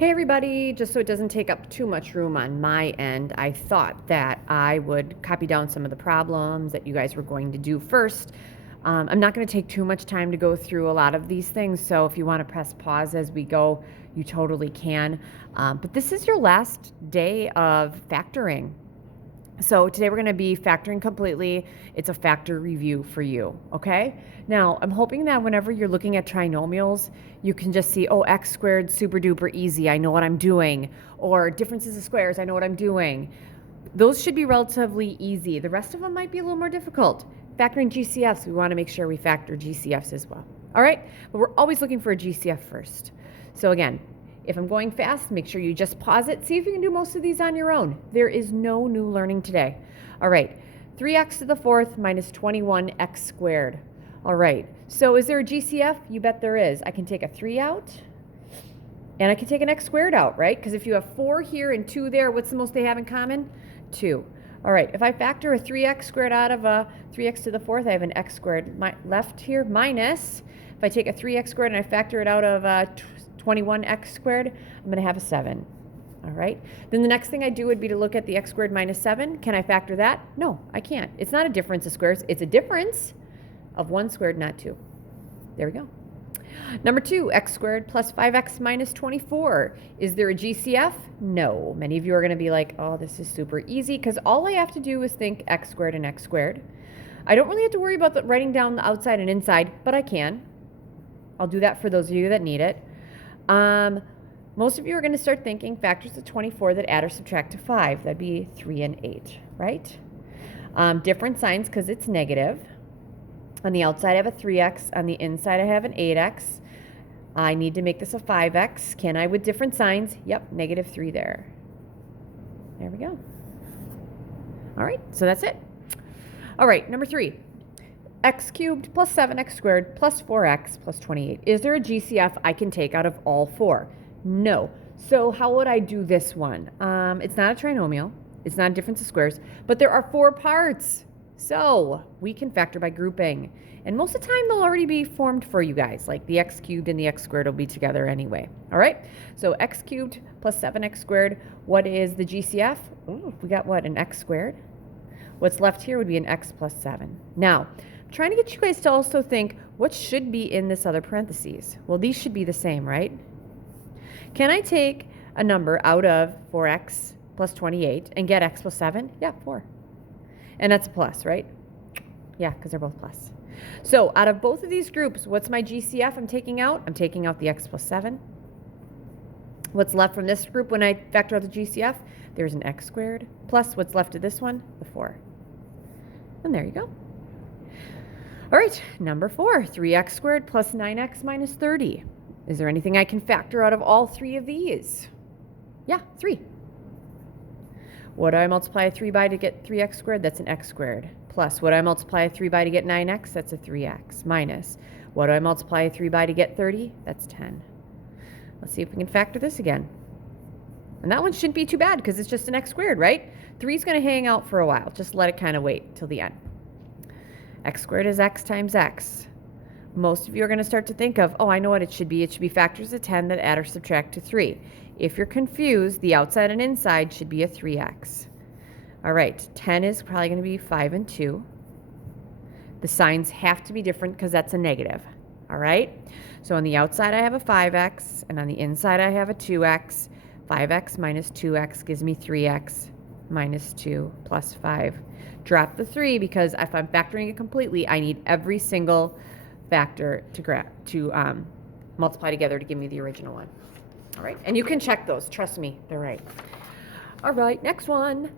Hey everybody, just so it doesn't take up too much room on my end, I thought that I would copy down some of the problems that you guys were going to do first. I'm not going to take too much time to go through a lot of these things, so if you want to press pause as we go, you totally can. But this is your last day of factoring. So today we're going to be factoring completely. It's a factor review for you, okay? Now, I'm hoping that whenever you're looking at trinomials, you can just see, oh, x squared, super duper easy, I know what I'm doing. Or differences of squares, I know what I'm doing. Those should be relatively easy. The rest of them might be a little more difficult. Factoring GCFs, we want to make sure we factor GCFs as well. All right? But we're always looking for a GCF first. So again, if I'm going fast, make sure you just pause it. See if you can do most of these on your own. There is no new learning today. All right, 3x to the fourth minus 21x squared. All right, so is there a GCF? You bet there is. I can take a 3 out, and I can take an x squared out, right? Because if you have 4 here and 2 there, what's the most they have in common? 2. All right, if I factor a 3x squared out of a 3x to the fourth, I have an x squared left here minus, if I take a 3x squared and I factor it out of 21x squared, I'm going to have a 7. All right. Then the next thing I do would be to look at the x squared minus 7. Can I factor that? No, I can't. It's not a difference of squares. It's a difference of 1 squared, not 2. There we go. Number 2, x squared plus 5x minus 24. Is there a GCF? No. Many of you are going to be like, oh, this is super easy because all I have to do is think x squared and x squared. I don't really have to worry about writing down the outside and inside, but I can. I'll do that for those of you that need it. Most of you are going to start thinking factors of 24 that add or subtract to 5. That'd be 3 and 8, right? Different signs because it's negative. On the outside, I have a 3x. On the inside, I have an 8x. I need to make this a 5x. Can I with different signs? Yep, negative 3 there. There we go. All right, so that's it. All right, number 3. X cubed plus 7x squared plus 4x plus 28. Is there a GCF I can take out of all 4? No. So how would I do this one? It's not a trinomial. It's not a difference of squares, but there are 4 parts. So we can factor by grouping. And most of the time they'll already be formed for you guys, like the x cubed and the x squared will be together anyway. All right, so x cubed plus 7x squared. What is the GCF? Ooh, we got what, an x squared? What's left here would be an x plus 7. Now, I'm trying to get you guys to also think, what should be in this other parentheses? Well, these should be the same, right? Can I take a number out of 4x plus 28 and get x plus 7? Yeah, 4. And that's a plus, right? Yeah, because they're both plus. So out of both of these groups, what's my GCF I'm taking out? I'm taking out the x plus 7. What's left from this group when I factor out the GCF? There's an x squared plus what's left of this one, the 4. And there you go. All right, number 4, 3x squared plus 9x minus 30. Is there anything I can factor out of all 3 of these? Yeah, 3. What do I multiply a 3 by to get 3x squared? That's an x squared. Plus, what do I multiply a 3 by to get 9x? That's a 3x. Minus, what do I multiply a 3 by to get 30? That's 10. Let's see if we can factor this again. And that one shouldn't be too bad because it's just an x squared, right? 3 is going to hang out for a while. Just let it kind of wait till the end. X squared is x times x. Most of you are going to start to think of, oh, I know what it should be. It should be factors of 10 that add or subtract to 3. If you're confused, the outside and inside should be a 3x. All right, 10 is probably going to be 5 and 2. The signs have to be different because that's a negative. All right, so on the outside I have a 5x, and on the inside I have a 2x. 5x minus 2x gives me 3x minus 2 plus 5. Drop the 3 because if I'm factoring it completely, I need every single factor to multiply together to give me the original one. All right, and you can check those. Trust me, they're right. All right, next one.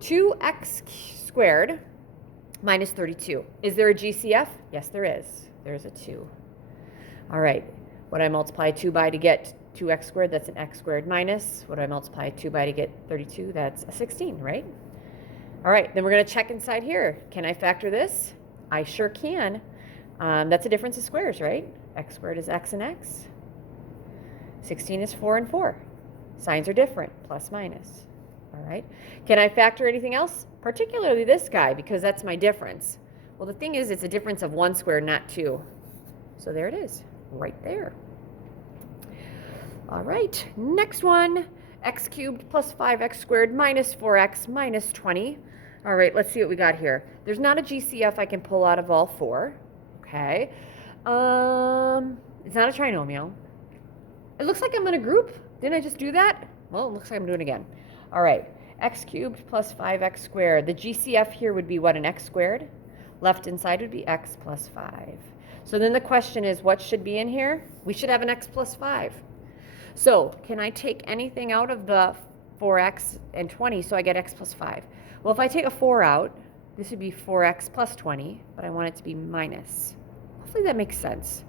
2x squared minus 32. Is there a GCF? Yes, there is. There's a 2. All right, what do I multiply 2 by to get 2x squared? That's an x squared minus. What do I multiply 2 by to get 32? That's a 16, right? All right, then we're going to check inside here. Can I factor this? I sure can. That's a difference of squares, right? X squared is x and x. 16 is 4 and 4. Signs are different, plus minus. All right. Can I factor anything else? Particularly this guy, because that's my difference. Well, the thing is, it's a difference of 1 squared, not 2. So there it is, right there. All right, next one, x cubed plus 5x squared minus 4x minus 20. All right, let's see what we got here. There's not a GCF I can pull out of all four. Okay. It's not a trinomial. It looks like I'm in a group. Didn't I just do that? Well, it looks like I'm doing it again. All right, x cubed plus 5x squared. The GCF here would be what, an x squared? Left hand side would be x plus 5. So then the question is, what should be in here? We should have an x plus 5. So can I take anything out of the 4x and 20 so I get x plus 5? Well, if I take a 4 out, this would be 4x plus 20, but I want it to be minus. Hopefully that makes sense.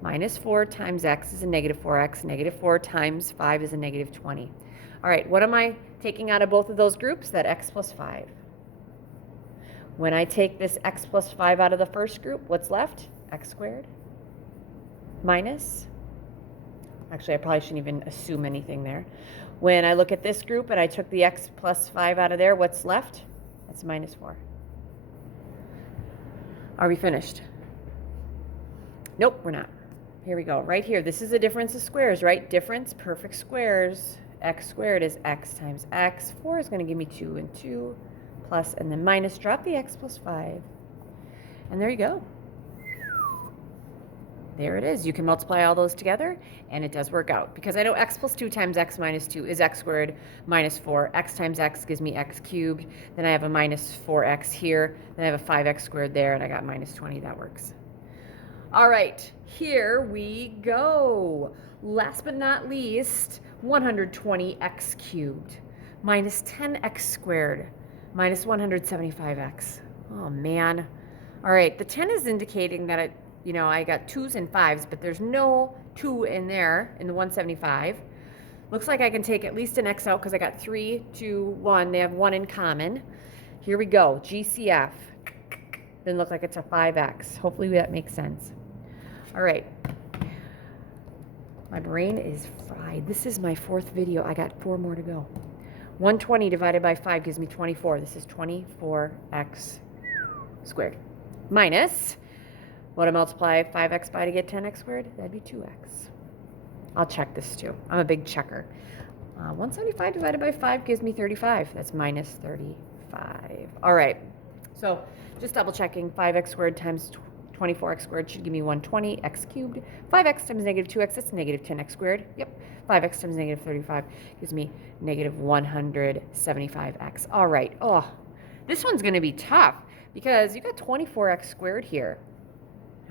Minus 4 times x is a negative 4x. Negative 4 times 5 is a negative 20. All right, what am I taking out of both of those groups? That x plus 5. When I take this x plus 5 out of the first group, what's left? X squared minus, actually I probably shouldn't even assume anything there. When I look at this group and I took the x plus 5 out of there, what's left? That's minus 4. Are we finished? Nope, we're not. Here we go, right here. This is a difference of squares, right? Difference, perfect squares. X squared is x times x. 4 is going to give me 2 and 2 plus, and then minus, drop the x plus 5. And there you go. There it is. You can multiply all those together, and it does work out. Because I know x plus 2 times x minus 2 is x squared minus 4. X times x gives me x cubed. Then I have a minus 4x here. Then I have a 5x squared there, and I got minus 20. That works. All right, here we go. Last but not least, 120x cubed minus 10x squared minus 175x. Oh, man. All right, the 10 is indicating that I got 2's and 5's, but there's no 2 in there in the 175. Looks like I can take at least an x out because I got 3, 2, 1. They have 1 in common. Here we go. GCF. Didn't look like it's a 5x. Hopefully that makes sense. All right. My brain is fried. This is my 4th video. I got 4 more to go. 120 divided by 5 gives me 24. This is 24x squared. Minus, what do I multiply 5x by to get 10x squared? That'd be 2x. I'll check this too. I'm a big checker. 175 divided by 5 gives me 35. That's minus 35. All right. So just double checking. 5x squared times 24x squared should give me 120. X cubed. 5x times negative 2x, that's negative 10x squared. Yep. 5x times negative 35 gives me negative 175x. All right. Oh, this one's going to be tough because you got 24x squared here.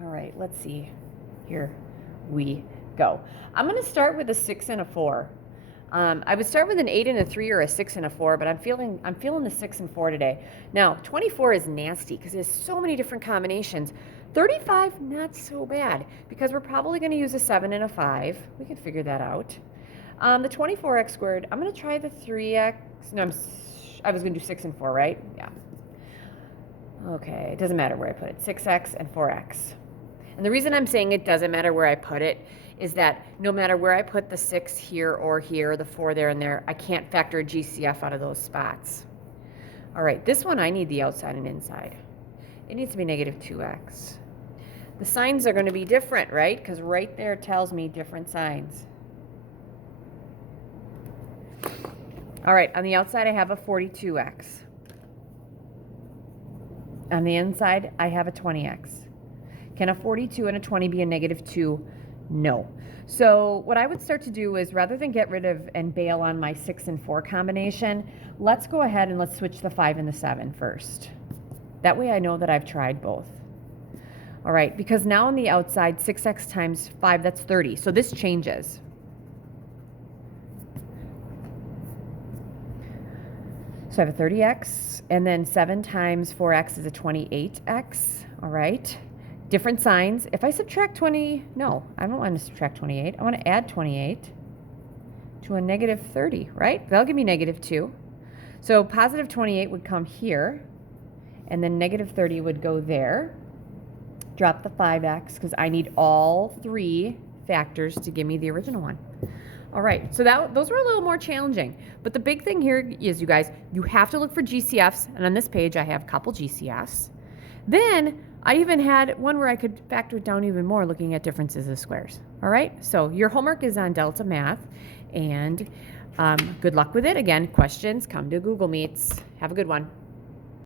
All right, let's see. Here we go. I'm going to start with a 6 and a 4. I would start with an 8 and a 3 or a 6 and a 4, but I'm feeling the 6 and 4 today. Now, 24 is nasty because there's so many different combinations. 35, not so bad because we're probably going to use a 7 and a 5. We can figure that out. The 24x squared, I'm going to try the 3x. No, I was going to do 6 and 4, right? Yeah. Okay, it doesn't matter where I put it. 6x and 4x. And the reason I'm saying it doesn't matter where I put it is that no matter where I put the 6 here or here, the 4 there and there, I can't factor a GCF out of those spots. All right, this one I need the outside and inside. It needs to be negative 2x. The signs are going to be different, right? Because right there tells me different signs. All right, on the outside I have a 42x. On the inside I have a 20x. Can a 42 and a 20 be a negative 2? No. So what I would start to do is rather than get rid of and bail on my 6 and 4 combination, let's go ahead and let's switch the 5 and the 7 first. That way I know that I've tried both. All right, because now on the outside, 6x times 5, that's 30. So this changes. So I have a 30x, and then 7 times 4x is a 28x. All right. Different signs. If I subtract 20, no, I don't want to subtract 28. I want to add 28 to a negative 30, right? That'll give me negative 2. So positive 28 would come here, and then negative 30 would go there. Drop the 5x because I need all 3 factors to give me the original one. All right, so those were a little more challenging. But the big thing here is, you guys, you have to look for GCFs. And on this page, I have a couple GCFs. Then I even had one where I could factor it down even more looking at differences of squares. All right, so your homework is on Delta Math, and good luck with it. Again, questions, come to Google Meets. Have a good one.